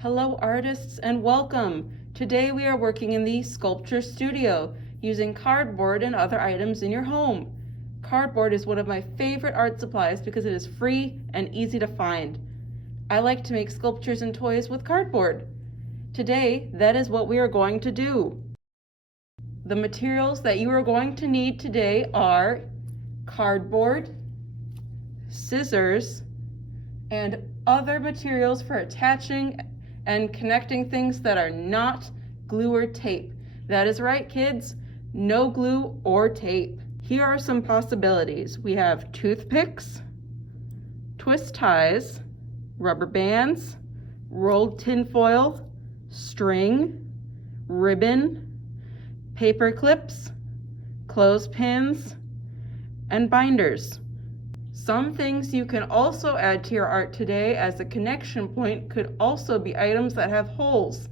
Hello artists and welcome! Today we are working in the Sculpture Studio using cardboard and other items in your home. Cardboard is one of my favorite art supplies because it is free and easy to find. I like to make sculptures and toys with cardboard. Today, that is what we are going to do. The materials that you are going to need today are cardboard, scissors, and other materials for attaching and connecting things that are not glue or tape. That is right, kids, no glue or tape. Here are some possibilities. We have toothpicks, twist ties, rubber bands, rolled tin foil, string, ribbon, paper clips, clothespins, and binders. Some things you can also add to your art today as a connection point could also be items that have holes,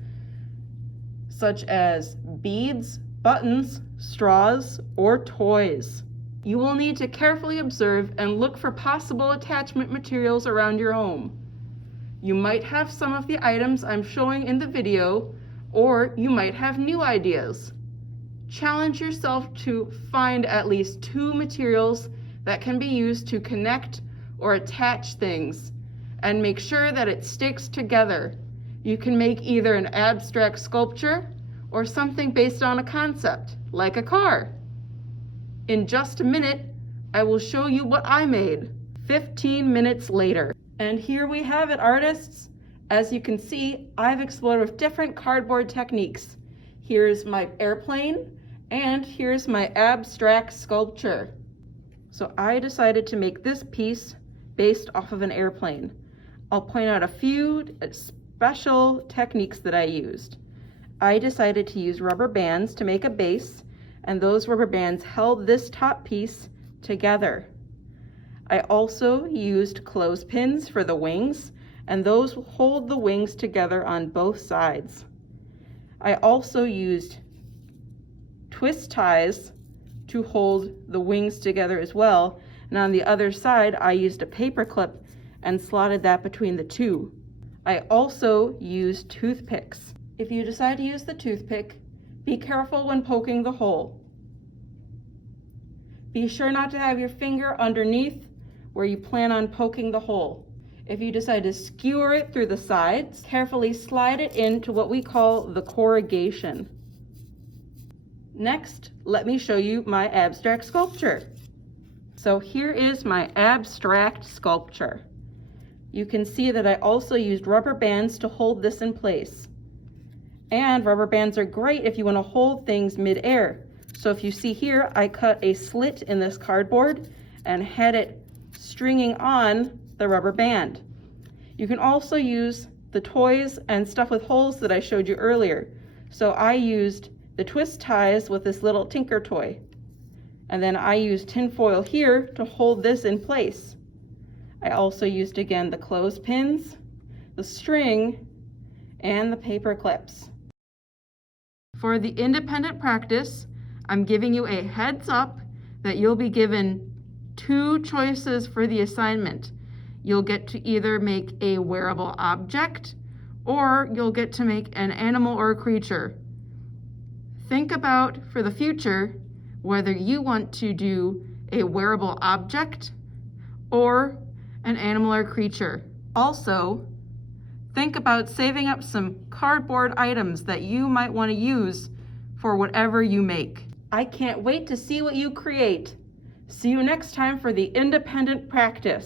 such as beads, buttons, straws, or toys. You will need to carefully observe and look for possible attachment materials around your home. You might have some of the items I'm showing in the video, or you might have new ideas. Challenge yourself to find at least 2 materials that can be used to connect or attach things, and make sure that it sticks together. You can make either an abstract sculpture or something based on a concept, like a car. In just a minute, I will show you what I made 15 minutes later. And here we have it, artists. As you can see, I've explored with different cardboard techniques. Here's my airplane, and here's my abstract sculpture. So I decided to make this piece based off of an airplane. I'll point out a few special techniques that I used. I decided to use rubber bands to make a base, and those rubber bands held this top piece together. I also used clothespins for the wings, and those hold the wings together on both sides. I also used twist ties to hold the wings together as well, and on the other side I used a paper clip and slotted that between the two. I also used toothpicks. If you decide to use the toothpick, be careful when poking the hole. Be sure not to have your finger underneath where you plan on poking the hole. If you decide to skewer it through the sides, carefully slide it into what we call the corrugation. Next, let me show you my abstract sculpture. So here is my abstract sculpture. You can see that I also used rubber bands to hold this in place. And rubber bands are great if you want to hold things mid-air. So if you see here, I cut a slit in this cardboard and had it stringing on the rubber band. You can also use the toys and stuff with holes that I showed you earlier. So I used the twist ties with this little tinker toy. And then I used tin foil here to hold this in place. I also used again the clothespins, the string, and the paper clips. For the independent practice, I'm giving you a heads up that you'll be given 2 choices for the assignment. You'll get to either make a wearable object, or you'll get to make an animal or a creature. Think about, for the future, whether you want to do a wearable object or an animal or creature. Also, think about saving up some cardboard items that you might want to use for whatever you make. I can't wait to see what you create. See you next time for the independent practice.